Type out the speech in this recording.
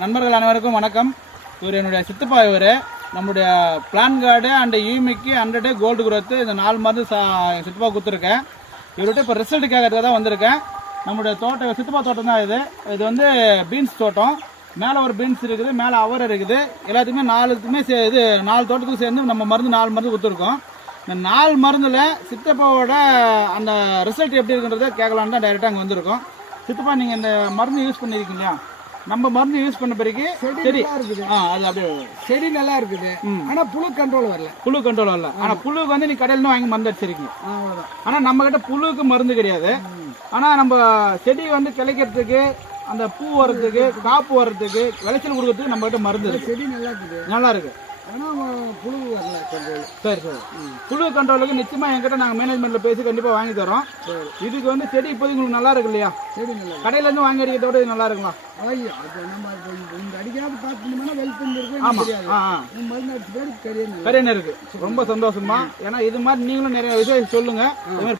நண்பர்கள் அனைவருக்கும் வணக்கம். இவர் என்னுடைய சித்தப்பா. இவர் நம்முடைய பிளான் கார்டு அண்ட் யூமிக்கு 100 கோல்டு குரோத்து இந்த 4 மருந்து சித்தப்பா கொடுத்துருக்கேன். இவர்கிட்ட இப்போ ரிசல்ட் கேட்கறதுக்காக தான் வந்திருக்கேன். நம்முடைய தோட்டம் சித்தப்பா தோட்டம் தான் இது வந்து பீன்ஸ் தோட்டம். மேலே ஒரு பீன்ஸ் இருக்குது, மேலே அவரை இருக்குது. எல்லாத்துக்குமே 4 தோட்டத்துக்கும் சேர்ந்து நம்ம மருந்து 4 மருந்து கொடுத்துருக்கோம். இந்த 4 மருந்தில் சித்தப்பாவோட அந்த ரிசல்ட் எப்படி இருக்குன்றதை கேட்கலான்னு தான் டைரெக்டாக அங்கே வந்திருக்கோம். சித்தப்பா, நீங்கள் இந்த மருந்து யூஸ் பண்ணியிருக்கீங்களா? நம்ம மருந்து யூஸ் பண்ண பிறகு செடி இருக்குது. அது அப்படியே செடி நல்லா இருக்குது. ஆனா புழு கண்ட்ரோல் வரல. ஆனா புழுக்கு வந்து நீ கடையில வாங்கி மருந்து அடிச்சிருக்கீங்க. ஆனா நம்ம கிட்ட புழுக்கு மருந்து கிடையாது. ஆனா நம்ம செடி வந்து கிளைக்கிறதுக்கு, அந்த பூ வர்றதுக்கு, காப்பு வர்றதுக்கு, விளைச்சல் கொடுக்கறதுக்கு நம்ம கிட்ட மருந்து இருக்கு. செடி நல்லா இருக்குது. நல்லா இருக்கு. ஆனா புழு வரல கண்ட்ரோல். சரி. புழு கண்ட்ரோலுக்கு நிச்சயமா என்கிட்ட நாங்கள் மேனேஜ்மெண்ட்ல பேசி கண்டிப்பா வாங்கி தரோம். இதுக்கு வந்து செடி இப்போதைக்கு உங்களுக்கு நல்லா இருக்கு இல்லையா? செடி நல்லா கடையில இருந்து வாங்கி அடிக்கிறதோட இது நல்லா இருக்குங்களா? ஐயோ, அது நம்ம இந்த அடிக்காத பார்த்துட்டோம்னா வெல்கம் இருக்கு. ஆமா, மருந்து அடிச்சு பேருக்கு கரியன் இருக்கு. ரொம்ப சந்தோஷமா. ஏன்னா இது மாதிரி நீங்களும் நிறைய விஷயம் சொல்லுங்க.